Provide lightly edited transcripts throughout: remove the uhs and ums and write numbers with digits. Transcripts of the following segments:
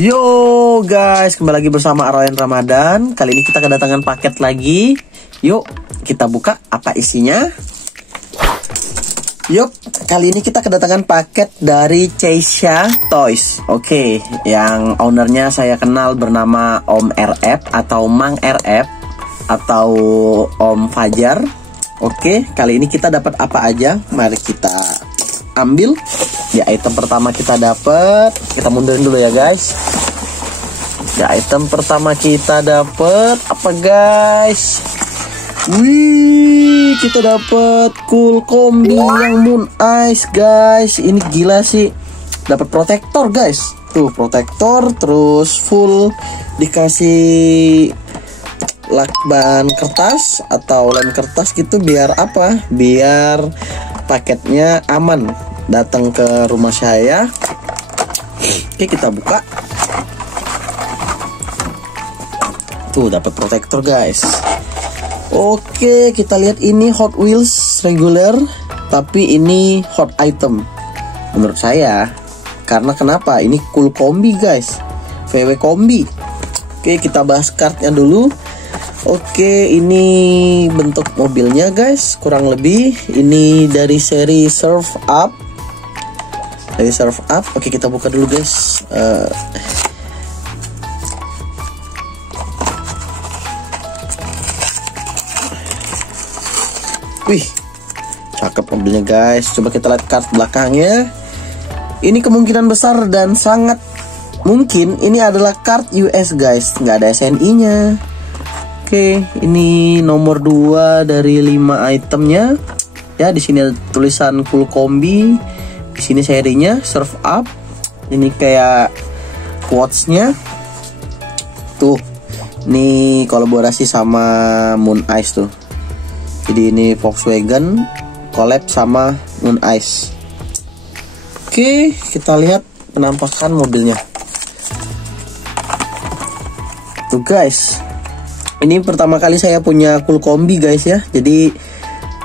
Yo guys, kembali lagi bersama Arwain Ramadan. Kali ini kita kedatangan paket lagi. Yuk, kita buka apa isinya. Yuk, kali ini kita kedatangan paket dari Ceisha Toys. Oke, yang ownernya saya kenal bernama Om RF atau Mang RF atau Om Fajar. Oke, kali ini kita dapat apa aja? Mari kita ambil. Di item pertama kita dapat, kita mundurin dulu ya guys. Di item pertama kita dapat apa guys? Wih, kita dapat cool kombi yang Moon Ice guys. Ini gila sih. Dapat protektor guys. Tuh protektor, terus full dikasih lakban kertas atau lem kertas gitu, biar apa? Biar paketnya aman datang ke rumah saya. Oke, kita buka. Tuh dapat protektor guys. Oke, kita lihat ini Hot Wheels regular, tapi ini hot item menurut saya. Karena kenapa? Ini cool kombi guys, VW kombi. Oke, kita bahas kartnya dulu. Oke, ini bentuk mobilnya guys, kurang lebih ini dari seri Surf Up. Dari Surf Up. Oke, kita buka dulu guys. Wih, cakep mobilnya guys. Coba kita lihat kart belakangnya. Ini kemungkinan besar dan sangat mungkin ini adalah kart US guys, nggak ada SNI-nya. Oke, ini nomor 2 dari 5 itemnya. Ya, di sini ada tulisan cool kombi. Di sini serinya Surf Up. Ini kayak quotes-nya. Tuh. Ini kolaborasi sama Moon Ice tuh. Jadi ini Volkswagen collab sama Moon Ice. Oke, kita lihat penampakan mobilnya. Tuh guys. Ini pertama kali saya punya cool kombi guys ya. Jadi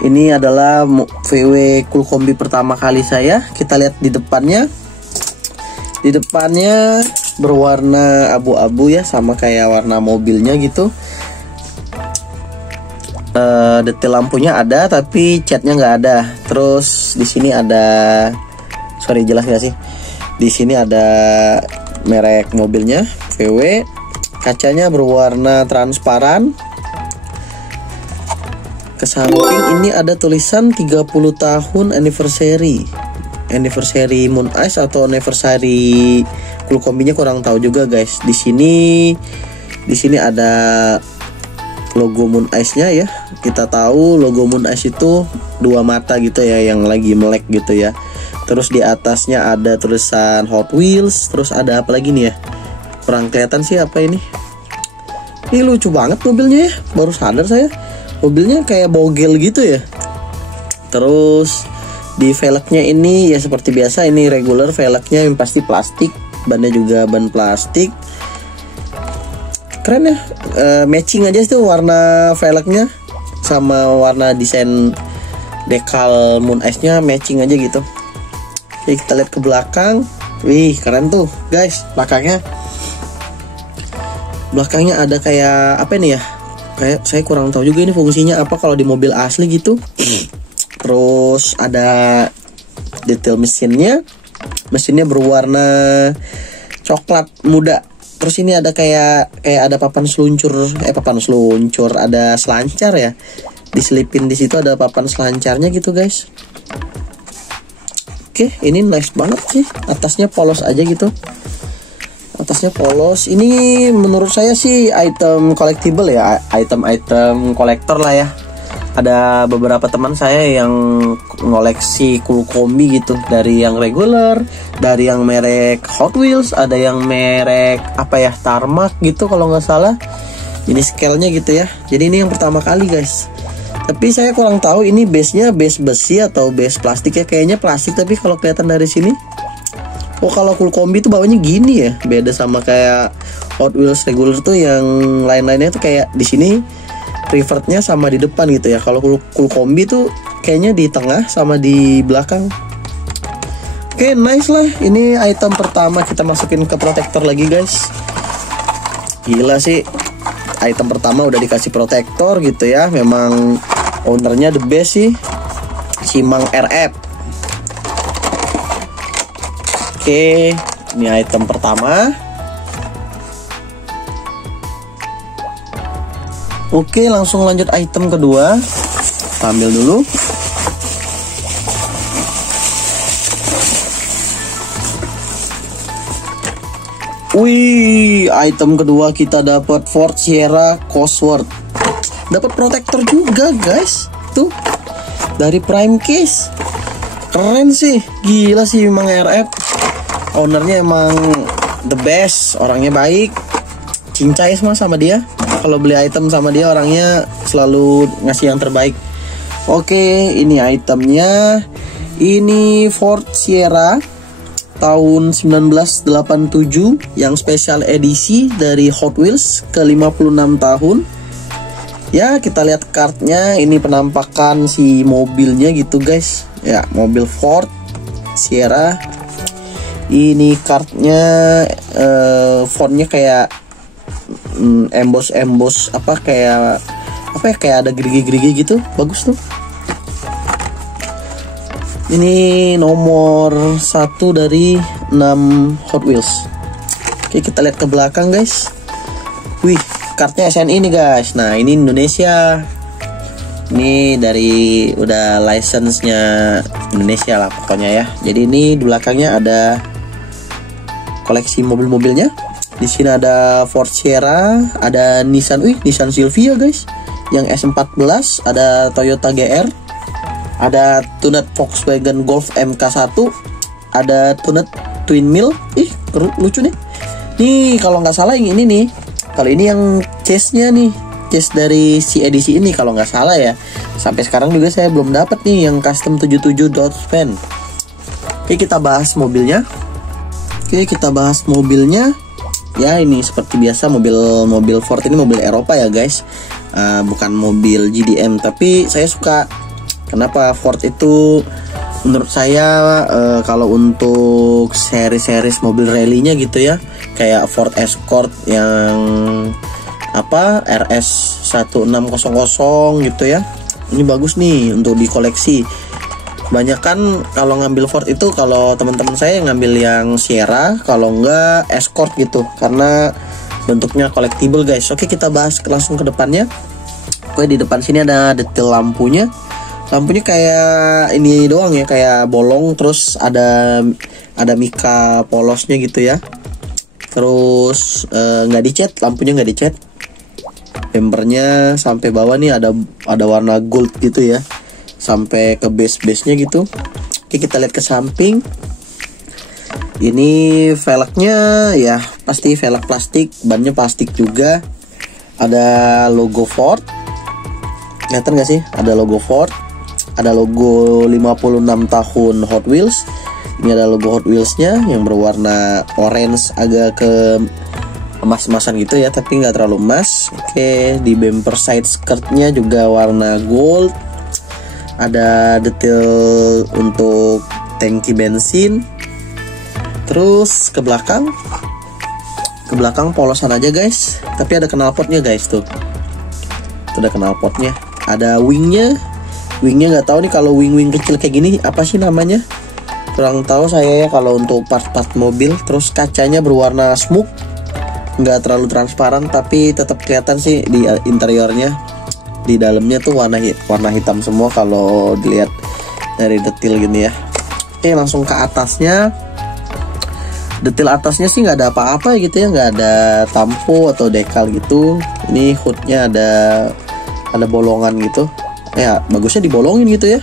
ini adalah VW cool kombi pertama kali saya. Kita lihat di depannya. Di depannya berwarna abu-abu ya, sama kayak warna mobilnya gitu. Detail lampunya ada, tapi catnya nggak ada. Terus di sini ada, sorry jelas nggak sih? Di sini ada merek mobilnya VW. Kacanya berwarna transparan. Ke samping ini ada tulisan 30 tahun anniversary. Anniversary Moon Ice atau anniversary cool kombinya kurang tahu juga guys. Di sini ada logo Moon Ice-nya ya. Kita tahu logo Moon Ice itu 2 mata gitu ya, yang lagi melek gitu ya. Terus di atasnya ada tulisan Hot Wheels. Terus ada apa lagi nih ya? Kurang kelihatan sih apa ini. Ini lucu banget mobilnya ya. Baru sadar saya. Mobilnya kayak bogel gitu ya. Terus di velgnya ini ya seperti biasa, ini regular velgnya yang pasti plastik. Bannya juga ban plastik. Keren ya. Matching aja tuh warna velgnya sama warna desain dekal Moon Ice-nya, matching aja gitu. Oke, kita lihat ke belakang. Wih, keren tuh guys belakangnya. Belakangnya ada kayak apa nih ya? Kayak saya kurang tahu juga ini fungsinya apa kalau di mobil asli gitu. Terus ada detail mesinnya. Mesinnya berwarna coklat muda. Terus ini ada kayak ada papan seluncur, ada selancar ya. Diselipin di situ ada papan selancarnya gitu guys. Oke, ini nice banget sih. Atasnya polos aja gitu. Atasnya polos. Ini menurut saya sih item collectible ya, item kolektor lah ya. Ada beberapa teman saya yang ngoleksi cool kombi gitu, dari yang regular, dari yang merek Hot Wheels, ada yang merek apa ya, Tarmac gitu kalau nggak salah. Ini scale-nya gitu ya. Jadi ini yang pertama kali guys. Tapi saya kurang tahu ini base-nya base besi atau base plastik ya. Kayaknya plastik, tapi kalau kelihatan dari sini. Oh, kalau cool kombi tuh bawahnya gini ya. Beda sama kayak Hot Wheels regular tuh yang lain-lainnya tuh kayak di sini revertnya sama di depan gitu ya. Kalau cool kombi tuh kayaknya di tengah sama di belakang. Oke, nice lah. Ini item pertama kita masukin ke protektor lagi, guys. Gila sih. Item pertama udah dikasih protektor gitu ya. Memang ownernya the best sih. Si Mang RF. Oke, ini item pertama. Oke, langsung lanjut item kedua. Kita ambil dulu. Wih, item kedua kita dapat Ford Sierra Cosworth. Dapat protektor juga, guys. Tuh, dari Prime Case. Keren sih, gila sih Mang RF. Ownernya emang the best, orangnya baik. Cincai sama dia. Kalau beli item sama dia, orangnya selalu ngasih yang terbaik. Oke, ini itemnya. Ini Ford Sierra tahun 1987 yang special edisi dari Hot Wheels ke 56 tahun. Ya, kita lihat kartnya. Ini penampakan si mobilnya gitu, guys. Ya, mobil Ford Sierra. Ini kartnya fontnya kayak emboss apa ya, kayak ada gerigi-gerigi gitu. Bagus tuh. Ini nomor 1 dari 6 Hot Wheels. Oke, kita lihat ke belakang, guys. Wih, kartnya SNI nih, guys. Nah, ini Indonesia. Ini dari udah license-nya Indonesia lah pokoknya ya. Jadi ini di belakangnya ada koleksi mobil-mobilnya. Di sini ada Ford Sierra, ada Nissan, Nissan Silvia, guys. Yang S14, ada Toyota GR. Ada tunet Volkswagen Golf MK1, ada tunet Twin Mill. Lucu nih. Nih kalau nggak salah yang ini nih. Kalau ini yang chase-nya nih, chase dari si edisi ini kalau nggak salah ya. Sampai sekarang juga saya belum dapat nih yang custom 77 Dodge Van. Oke, kita bahas mobilnya. Ya, ini seperti biasa mobil Ford ini mobil Eropa ya, guys. Bukan mobil GDM, tapi saya suka. Kenapa? Ford itu menurut saya kalau untuk seri-series mobil rally-nya gitu ya, kayak Ford Escort yang RS 1600 gitu ya. Ini bagus nih untuk dikoleksi. Kebanyakan kalau ngambil Ford itu, kalau teman-teman saya ngambil yang Sierra, kalau enggak Escort gitu, karena bentuknya collectible, guys. Oke, kita bahas langsung ke depannya. Oke, di depan sini ada detail lampunya. Lampunya kayak ini doang ya, kayak bolong, terus ada mika polosnya gitu ya. Terus nggak dicat, lampunya nggak dicat. Bempernya sampai bawah nih ada warna gold gitu ya, sampai ke base-nya gitu. Oke, kita lihat ke samping. Ini velgnya ya pasti velg plastik, bannya plastik juga. Ada logo Ford. Kelihatan nggak sih? Ada logo Ford. Ada logo 56 tahun Hot Wheels. Ini ada logo Hot Wheels-nya yang berwarna orange agak ke emas-emasan gitu ya, tapi nggak terlalu emas. Oke, di bumper side skirtnya juga warna gold. Ada detail untuk tangki bensin. Terus ke belakang polosan aja, guys. Tapi ada knalpotnya, guys, tuh. Itu ada knalpotnya. Ada wingnya nggak tahu nih kalau wing kecil kayak gini apa sih namanya, kurang tahu saya ya kalau untuk part-part mobil. Terus kacanya berwarna smoke, nggak terlalu transparan tapi tetap kelihatan sih di interiornya. Di dalamnya tuh warna hitam semua kalau dilihat dari detail gini ya. Oke, langsung ke atasnya. Detail atasnya sih nggak ada apa-apa gitu ya, nggak ada tampo atau dekal gitu. Ini hoodnya ada bolongan gitu. Ya, bagusnya dibolongin gitu ya.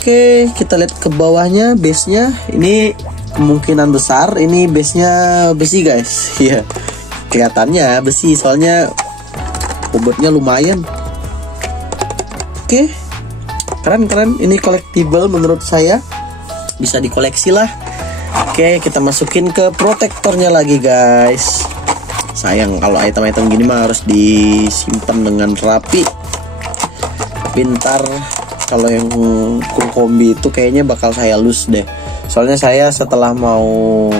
Oke, kita lihat ke bawahnya, base-nya. Ini kemungkinan besar ini base-nya besi, guys. Iya. Kelihatannya besi soalnya bobotnya lumayan. Oke. Keren. Ini collectible menurut saya. Bisa dikoleksi lah. Oke, kita masukin ke protektornya lagi, guys. Sayang kalau item-item gini mah harus disimpan dengan rapi. Pintar kalau yang full kombi itu kayaknya bakal saya lose deh. Soalnya saya setelah mau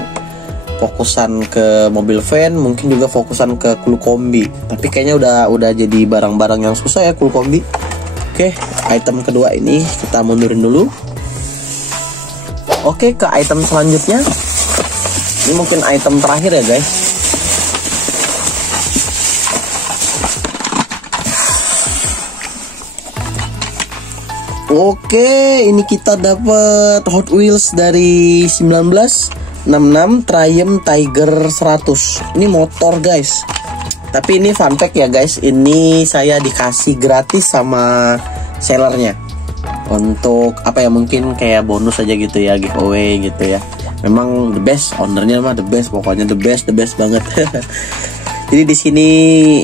fokusan ke mobil van, mungkin juga fokusan ke cool kombi. Tapi kayaknya udah jadi barang-barang yang susah ya cool kombi. Oke, item kedua ini kita mundurin dulu. Oke, ke item selanjutnya. Ini mungkin item terakhir ya guys. Oke, ini kita dapat Hot Wheels dari 1966 Triumph Tiger 100. Ini motor guys. Tapi ini fun fact ya guys, ini saya dikasih gratis sama sellernya. Untuk apa ya, mungkin kayak bonus aja gitu ya, giveaway gitu ya. Memang the best, ownernya mah the best, pokoknya the best banget. Jadi di sini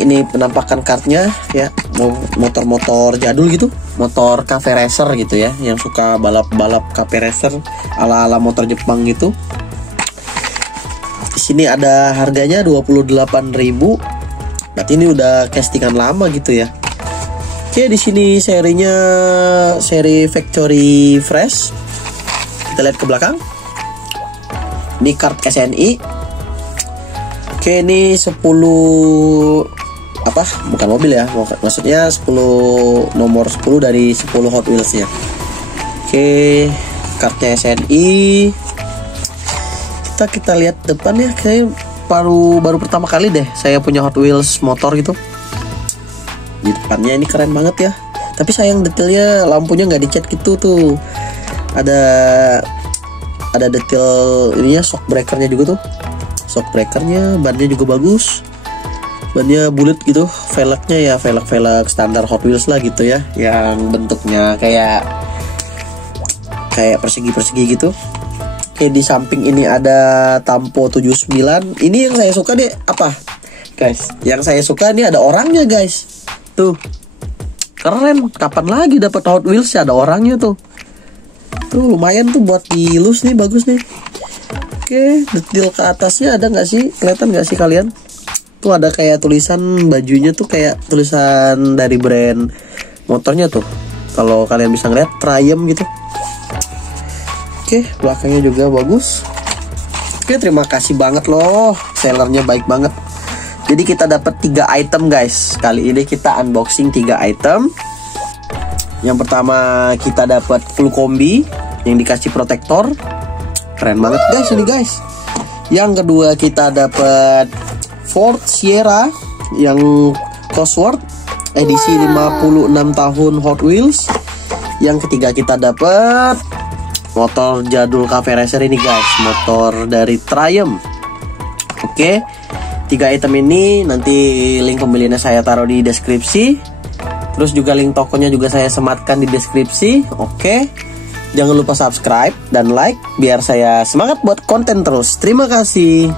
ini penampakan kartnya ya, motor-motor jadul gitu, motor cafe racer gitu ya, yang suka balap-balap cafe racer ala-ala motor Jepang gitu. Di sini ada harganya 28.000. Berarti ini udah castingan lama gitu ya. Oke, di sini serinya seri Factory Fresh. Kita lihat ke belakang. Ini kart SNI. Oke, ini 10 apa? Bukan mobil ya. Maksudnya 10 nomor 10 dari 10 Hot Wheels nya. Oke, kartnya SNI. Kita lihat depan ya, kayak baru pertama kali deh saya punya Hot Wheels motor gitu. Di depannya ini keren banget ya. Tapi sayang detailnya lampunya nggak dicat gitu tuh. Ada detail ininya, shock breakernya juga tuh. Shock breakernya, bannya juga bagus. Bannya bulat gitu, velgnya ya velg standar Hot Wheels lah gitu ya, yang bentuknya kayak persegi-persegi gitu. Oke, di samping ini ada Tampo 79. Ini yang saya suka deh, apa guys? Yang saya suka ini ada orangnya guys. Tuh, keren. Kapan lagi dapat Hot Wheels ya ada orangnya tuh. Tuh lumayan tuh buat dilus nih, bagus nih. Oke, detail ke atasnya ada nggak sih? Kelihatan nggak sih kalian? Tuh ada kayak tulisan bajunya tuh kayak tulisan dari brand motornya tuh. Kalau kalian bisa ngeliat, Triumph gitu. Oke, belakangnya juga bagus. Oke, terima kasih banget loh, sellernya baik banget. Jadi kita dapat 3 item guys. Kali ini kita unboxing 3 item. Yang pertama kita dapat full kombi yang dikasih protektor. Keren banget guys ini guys. Yang kedua kita dapat Ford Sierra yang Cosworth edisi 56 tahun Hot Wheels. Yang ketiga kita dapat motor jadul cafe racer ini guys, motor dari Triumph. Oke, 3 item ini nanti link pembeliannya saya taruh di deskripsi. Terus juga link tokonya juga saya sematkan di deskripsi. Oke, jangan lupa subscribe dan like biar saya semangat buat konten terus. Terima kasih.